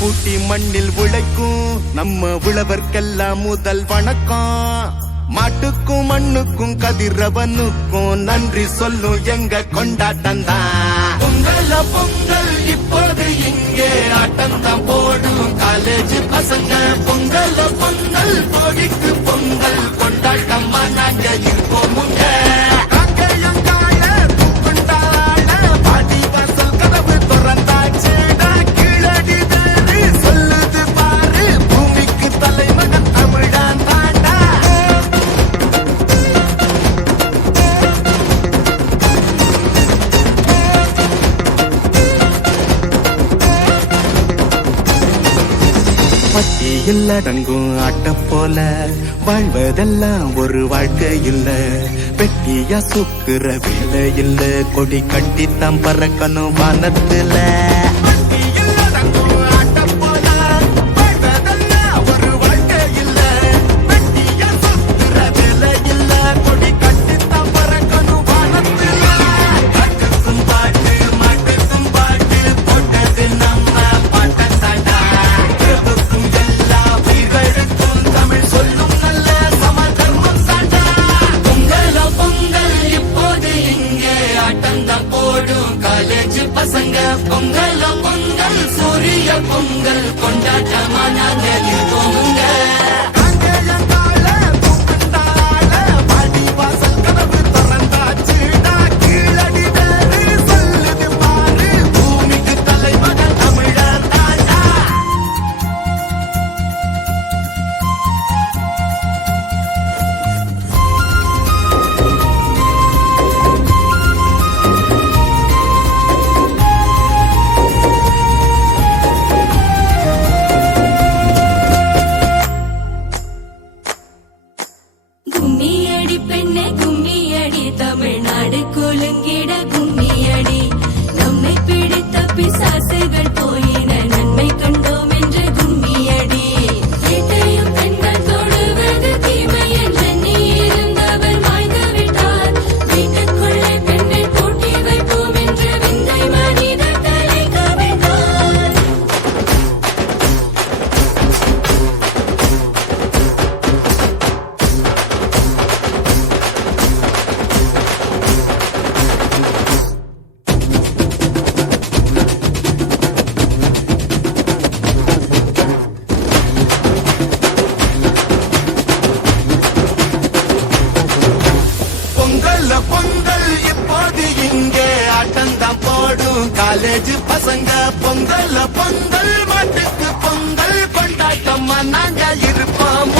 பூட்டி மண்ணில் உழைக்கும் நம்ம உழவர்க்கெல்லாம் முதல் வணக்கம். மாட்டுக்கும் மண்ணுக்கும் கதிரவனுக்கும் நன்றி சொல்லும் எங்க கொண்டாட்டம் தான். பொங்கல் பொங்கல் இப்போது இங்கே ஆட்டம் தான் போடும் காலேஜ் பசங்க. பொங்கல் பொங்கல் கோடிக்கு பொங்கல் கொண்டாட்டமா நாங்க இருப்போம். பட்டியில் அடங்கும் ஆட்ட போல வாழ்வதெல்லாம் ஒரு வாழ்க்கை இல்ல. வெட்டியா சுக்குற வேலை இல்ல, கொடி கட்டித்தான் பறக்கணும் வானத்துல. பசங்க பொங்கல் பொங்கல் சூரிய பொங்கல் கொண்டாட்டமா நாங்க இருப்போங்க. கும்மியடி பெண்ணே கும்மியடி, தமிழ்நாடு குலுங்கிட கும்மியடி. நம்மை பிடித்த பிசாசுகள் போயின, நன்மை கண்டோம் என்று கும்மியடி. வீட்டையும் பெண்கள் தொடுவது தீமை என்று நீ இருந்தவர் மாய்ந்து விட்டார். வீட்டுக்குள்ளே பெண்ணை பூட்டி வைப்போம் என்று விந்தை மனிதர் தலை கவிழ்ந்தார். பொங்கல் இப்போது இங்கே ஆட்டம்தான் போடும் காலேஜ் பசங்க. பொங்கல் பொங்கல் மாட்டுக்கு பொங்கல் கொண்டாட்டமா நாங்க இருப்போம்.